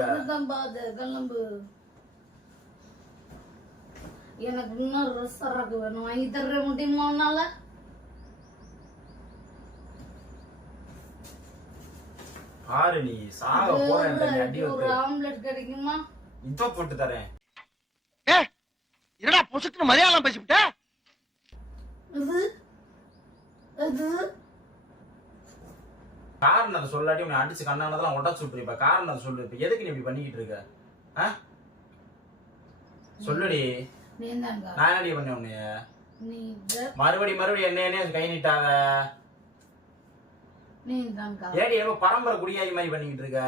கிளம்பு. எனக்கு இன்னொரு சரக்கு வேணும், வாங்கி தர முடியுமா உன்னால? பாரு நீ சாக போற. ஒரு ஆம்லெட் கிடைக்குமா? இப்ப போட்டு தரேன். என்னடா பொசுக்குன்னு மலையாளம் பேசிவிட்ட? காரணத்தை சொல்லாட்டி உன்னை அடிச்சு கண்ணானதெல்லாம் உடச்சு விட்டுரு. இப்ப காரணத்தை சொல்லு. இப்ப எதுக்கு நீ இப்படி பண்ணிக்கிட்டு இருக்க? சொல்லுடி. நான் என்னடி பண்ண உன்னைய? மறுபடி என்ன கை நீட்டாத. ஏடி ஏதோ பரம்பரை குடியாகி மாதிரி பண்ணிக்கிட்டு இருக்க.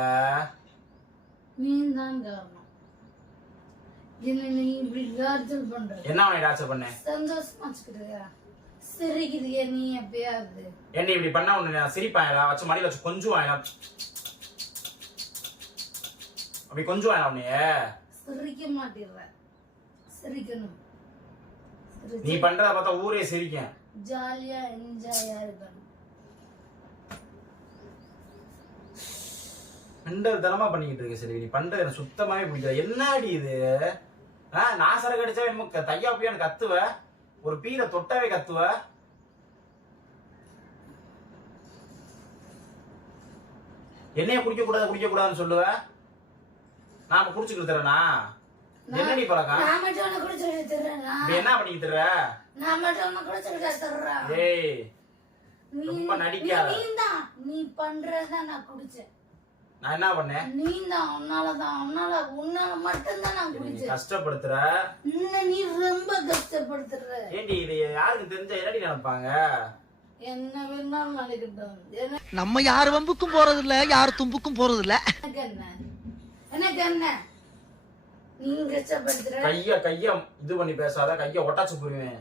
என்ன உன்னை டார்ச்சர் பண்ண? சிரிக்கிறிய நீ எப்பயாவது? என்ன இப்படி பண்ணா உன்னை சிரிப்பாங்களா? வச்சு மடியில வச்சு கொஞ்சம் வாங்கலா? அப்படி கொஞ்சம் வாங்கலாம் உன்னைய? சிரிக்க மாட்டேற. சிரிக்கணும். நீ பண்றத பார்த்தா ஊரே சிரிக்கும். ஜாலியா என்ஜாயா இருக்கணும். மெண்டல் தனமா பண்ணிக்கிட்டு இருக்க செல்வி. நீ பண்றது எனக்கு சுத்தமாவே பிடிக்கல. என்னடி இது? நான் சரக்கு அடிச்சா தையா பியான்னு கத்துவ. ஒரு பீரை தொட்டாவே கத்துவ. என்னைய குடிக்க கூடாதுன்னு சொல்லுவ. நான் குடிச்சுக்கிட்டு தரேனா? என்னடி பழக்கம்? என்ன பண்ணிக்கிட்டு தர? ஏய் ரொம்ப நடிக்காத. நீ பண்றத நான் குடிச்சேன். நான் என்ன பண்ணேன்? நீதான். உன்னால மட்டும்தான் நான் குடிச்சேன். கஷ்டப்படுத்துற. நீ ரொம்ப கஷ்டப்படுத்துற. ஏண்டி இது யாருக்கு தெரிஞ்சா என்னடி நினைப்பாங்க? என்ன வேணாலும் நினைக்கட்டும். நம்ம யார் வம்புக்கும் போறது இல்ல, யார் தும்புக்கும் போறது இல்ல. எனக்கு என்ன நீ கஷ்டப்படுத்துற? கைய இது பண்ணி பேசாத. கைய ஒட்டாச்சு போடுவேன்.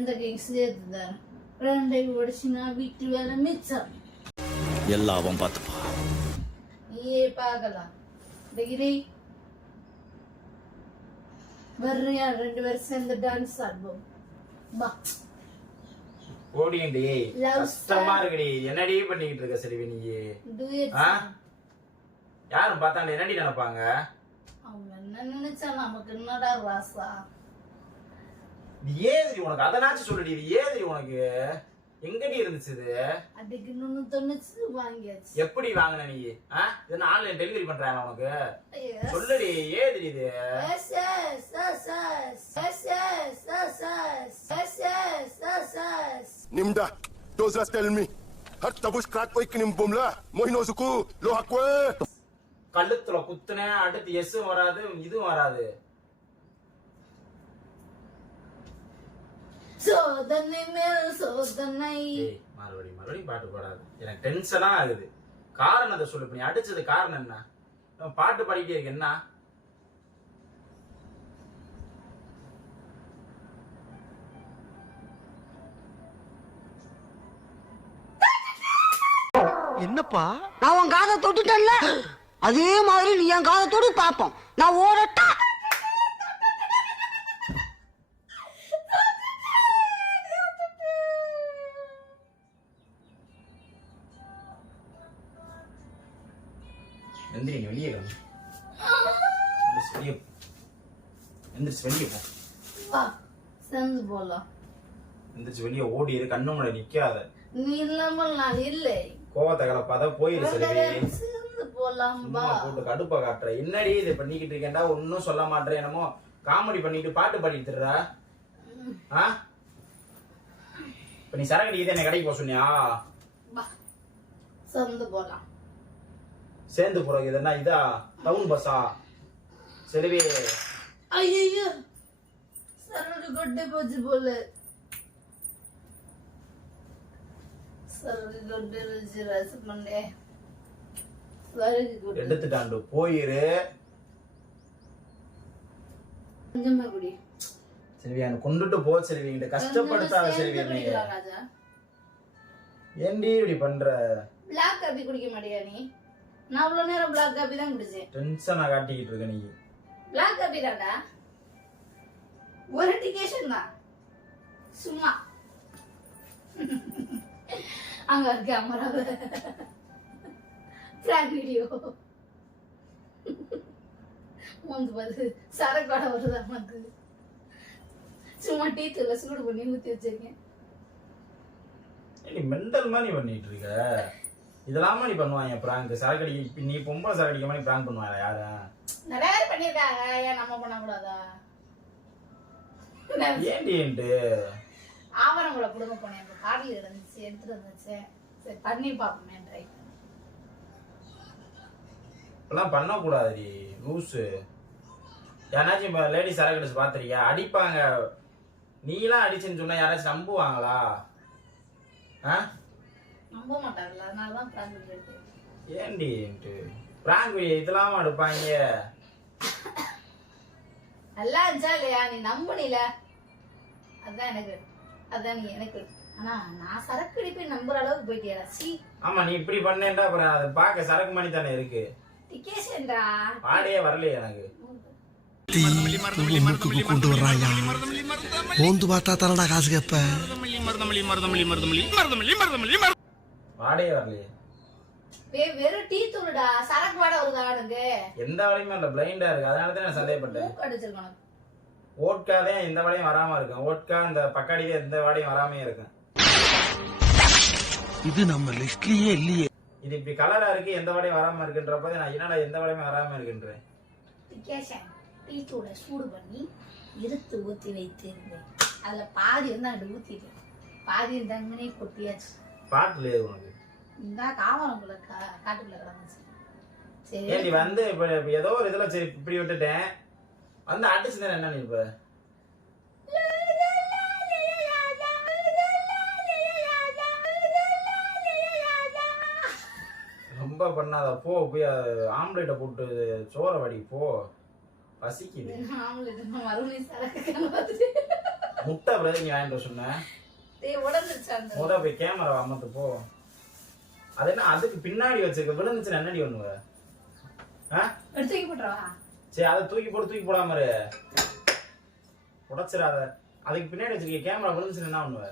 இந்த கேக் சேர்த்து ரெண்டை ஒடிச்சுனா வீட்டு வேலை மிச்சம். எல்லாவும் பார்த்துப்பா. ஏ பார்க்கலாம். டிகிரி வர்றியா? 2 பேரும் சேர்ந்து டான்ஸ் ஆடுவோம். பா ஓடியண்டி. கஷ்டமா இருக்குடி. என்னடி பண்ணிக்கிட்டு இருக்க செல்வி நீ? யாரும் பார்த்தா என்னடி நினைப்பாங்க? அவங்க என்ன நினைச்சா நமக்கு என்னடா ராசா? ஏதுடி உனக்கு? அதனாச்சும் சொல்லுடி. இது ஏதுடி உனக்கு? எங்கடி இருந்துச்சு இது? அதுக்கு 390 வாங்கியாச்சு. எப்படி வாங்கின நீ? இது ஆன்லைன் டெலிவரி பண்றாங்க உனக்கு? சொல்லுடி ஏதுடி இது? Nimda, those tell me. Har tabus crack oi kinim bomla. Mohino suku lo hakwe. கழுத்துல குத்துனே அடுத்து எஸ்ஸும் வராது இதுவும் வராது. சோதனை மேல் சோதனை. மறுபடியும் பாட்டு பாடாது. எனக்கு டென்ஷனா ஆகுது. காரணத்தை சொல்லு. நீ அடிச்சது காரணம் என்ன? பாட்டு பாடிட்டே இருக்கு என்ன? என்னப்பா? நான் உன் காதை தொட்டுட்டேன்ல, அதே மாதிரி நீ என் காதை தொடு பாப்போம். நான் ஓடட்டா? எந்திரி வெளியே எந்திரிச்சு வெளியே போ. வா சேர்ந்து போலாம். எந்திரிச்சு வெளியே ஓடிடு. கண்ணு முன்னாடி நிக்காத. நீ இல்லாமல் நான் இல்லை. கோவத்தை கலப்பாத. போயிரு செல்வி. சேர்ந்து போலாம். சும்மா போட்டு கடுப்பா காட்டுற. என்னடி இது பண்ணிக்கிட்டு இருக்கேன்டா? ஒன்னும் சொல்ல மாட்டேன். என்னமோ காமெடி பண்ணிட்டு பாட்டு பாடிட்டு இருற. இப்ப நீ சரக்கு என்ன கடைக்கு போக சொன்னியா? சேர்ந்து போலாம். சேர்ந்து போறோம். இது என்ன இதா டவுன் பஸ்ஸா? செல்வி ஐயோ சரடு கொட்டை போச்சு போல. சரடு கொட்டை ரசம் பண்ணே. எடுத்துட்டாண்டு போயிரு. கொஞ்சமா குடி செல்வி. அங்க கொண்டுட்டு போ செல்வி. இந்த கஷ்டப்படுத்தாத செல்வி. ஏண்டி இப்படி பண்ற? பிளாக் காபி குடிக்க மாட்டியா நீ? நான் அவ்வளவு நேரம் பிளாக் காபி தான் குடிச்சேன். டென்ஷனா காட்டிக்கிட்டு இருக்க நீ. பிளாக் காபி தான்டா. ஒரு டிகேஷன் தான் சும்மா. அங்க இருக்க அமராவ பிராங்க் வீடியோ வந்து பாரு சரக்காட வருதா நமக்கு சும்மா டீ தூள சூடு பண்ணி ஊத்தி வச்சிருக்கேன். நீ மெண்டல் மாதிரி பண்ணிட்டு இருக்க. இதெல்லாமா நீ பண்ணுவாங்க பிராங்க்? சரக்கடிக்க நீ பொம்பளை சரக்கடிக்க மாதிரி பிராங்க் பண்ணுவாங்க யாரு? நிறைய பேர் பண்ணிருக்காங்க, ஏன் நம்ம பண்ண கூடாதா? ஏன்டின்ட்டு ஆவரங்களை கொடுக்க போனேன், அந்த காடியில் இருந்துச்சு எடுத்துட்டு வந்துச்சு. சரி பண்ணி பார்ப்போமே ட்ரை. இப்பெல்லாம் பண்ணக்கூடாது லூஸு. யாராச்சும் இப்போ லேடிஸ் சரக்கடிச்சு பார்த்துருக்கியா? அடிப்பாங்க. நீலாம் அடிச்சுன்னு சொன்னா யாராச்சும் நம்புவாங்களா? நம்ப மாட்டாங்கல்ல, அதனாலதான் பிராங்க் வீடியோ எடுத்தேன். ஏன்டின்ட்டு பிராங்க் வீடியோ இதெல்லாம் எடுப்பாங்க. நல்லா இருந்துச்சா இல்லையா? நீ நம்புனில, அதான் எனக்கு, அதான் நீ எனக்கு. ஆனா நான் சரக்கு அடிப்பேன் நம்புற அளவுக்கு போயிட்டியா? சி ஆமா, நீ இப்படி பண்ணேன்டா அப்புறம் அது பார்க்க சரக்கு மணி தானே இருக்கு. டிகேஷன்டா ஆடையே வரலையே எனக்கு. கொண்டு வர்றாயா போந்து பார்த்தா தரடா காசு கேப்ப. ஆடையே வரலையே. வெறும் டீ தூளுடா, சரக்கு வாட வருதா எனக்கு? எந்த வேலையுமே இல்ல, பிளைண்டா இருக்கு. அதனால தான் நான் சந்தேகப்பட்டேன். மூக்கு அடிச்சிருக்கணும். ஓட்காதே எந்த வாடையும் வராம இருக்கும். ஓட்கா இந்த பக்காடியே எந்த வாடையும் வராமே இருக்கும். இது நம்ம லிஸ்ட்லயே இல்லையே. இது இப்படி கலரா இருக்கு, எந்த வாடையும் வராம இருக்குன்றப்ப நான் என்னடா எந்த வாடையுமே வராம இருக்குன்றேன். டிகேஷன் டீ தூளை சூடு பண்ணி இருத்து ஊத்தி வைத்திருந்தேன். அதுல பாதி வந்து அங்கிட்டு ஊத்திட்டேன், பாதி தங்கனே கொட்டியாச்சு. பாட்டுல உனக்கு இந்த காவலங்குள்ள காட்டுக்குள்ள கிடந்துச்சு. சரி ஏன் நீ வந்து இப்ப ஏதோ ஒரு இதுல சரி இப்படி விட்டுட்டேன் வந்து அடிச்சுதான் என்ன நீ இப்ப ரொம்ப பண்ணாத. போ போய் ஆம்லேட்டை போட்டு சோற வடி போ, பசிக்குது. மறுபடியும் சரக்கு முட்டை பிரதி நீ வாங்கிட்டு சொன்ன முத போய் கேமரா அமர்த்து போ. அது என்ன அதுக்கு பின்னாடி வச்சிருக்க? விழுந்துச்சு என்னடி பண்ணுவ? தூக்கி போட்டுறவா? சரி அதை தூக்கி போடாம உடைச்சிடாத. அதுக்கு பின்னாடி வச்சிருக்க கேமரா விழுந்துச்சு என்ன பண்ணுவ?